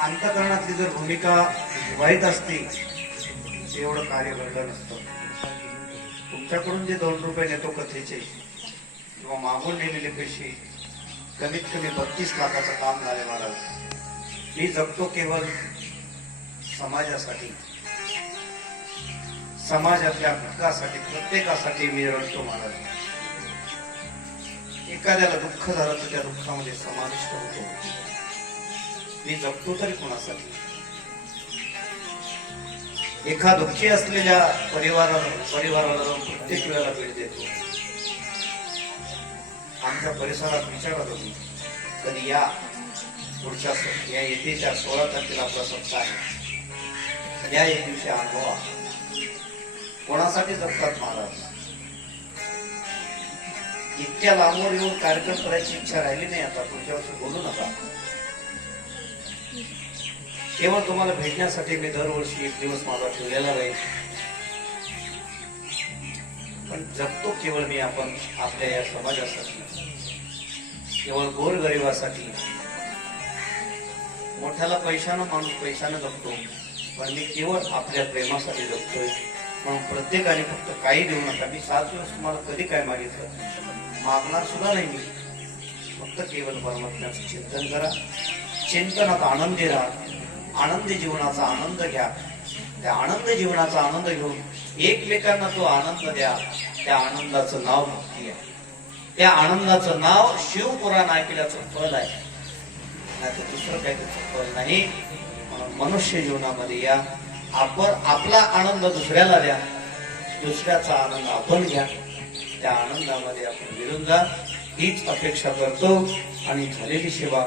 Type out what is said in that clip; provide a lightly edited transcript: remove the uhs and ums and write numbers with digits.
अंतकरणातली जर भूमिका वाईट असती एवढं कार्य घडलं नसतं. तुमच्याकडून जे 2 रुपये नेतो कथेचे किंवा मागून नेलेले पैसे कमीत कमी 32 लाखाचं काम झाले महाराज. मी जगतो केवळ समाजासाठी, समाजातल्या घटकासाठी, प्रत्येकासाठी मी रडतो महाराज. एखाद्याला दुःख झालं तर त्या दुःखामध्ये समाविष्ट होतो. मी जगतो तरी कोणासाठी? एका दुःखी असलेल्या परिवाराला जाऊन प्रत्येक वेळेला भेट देतो. आमच्या परिसरात विचारत होती कधी या पुढच्या या येतेच्या 16 तारखेला आपला सप्ताह आहे, या एक दिवशी अनुभवा. कोणासाठी जगतात महाराज? इतक्या लांबवर येऊन कार्यक्रम करायची इच्छा राहिली नाही. आता पुढच्या वर्षी बोलू नका. केवळ तुम्हाला भेटण्यासाठी मी दरवर्षी एक दिवस माझा ठेवलेला राहील. पण जगतो केवळ मी आपण आपल्या या समाजासाठी, केवळ गोरगरिबासाठी. मोठ्याला पैशानं माणूस पैशानं जगतो, पण मी केवळ आपल्या प्रेमासाठी जगतोय. म्हणून प्रत्येकाने फक्त काही देऊ नका. मी 7 दिवस तुम्हाला कधी काय मागितलं, मागणार सुद्धा नाही मी. फक्त केवळ परमात्म्याचं चिंतन करा, चिंतनात आनंदी राहा, आनंदी जीवनाचा आनंद घ्या. त्या आनंद जीवनाचा आनंद घेऊन एकमेकांना तो आनंद द्या. त्या आनंदाचं नाव भक्ती आहे. त्या आनंदाचं नाव शिवपुराण ऐकल्याचं फल आहे, नाही तर दुसरं काही त्याचं फल नाही. म्हणून मनुष्य जीवनामध्ये या, आपण आपला आनंद दुसऱ्याला द्या, दुसऱ्याचा आनंद आपण घ्या. त्या आनंदामध्ये आपण विरून जा हीच अपेक्षा करतो. आणि झालेली सेवा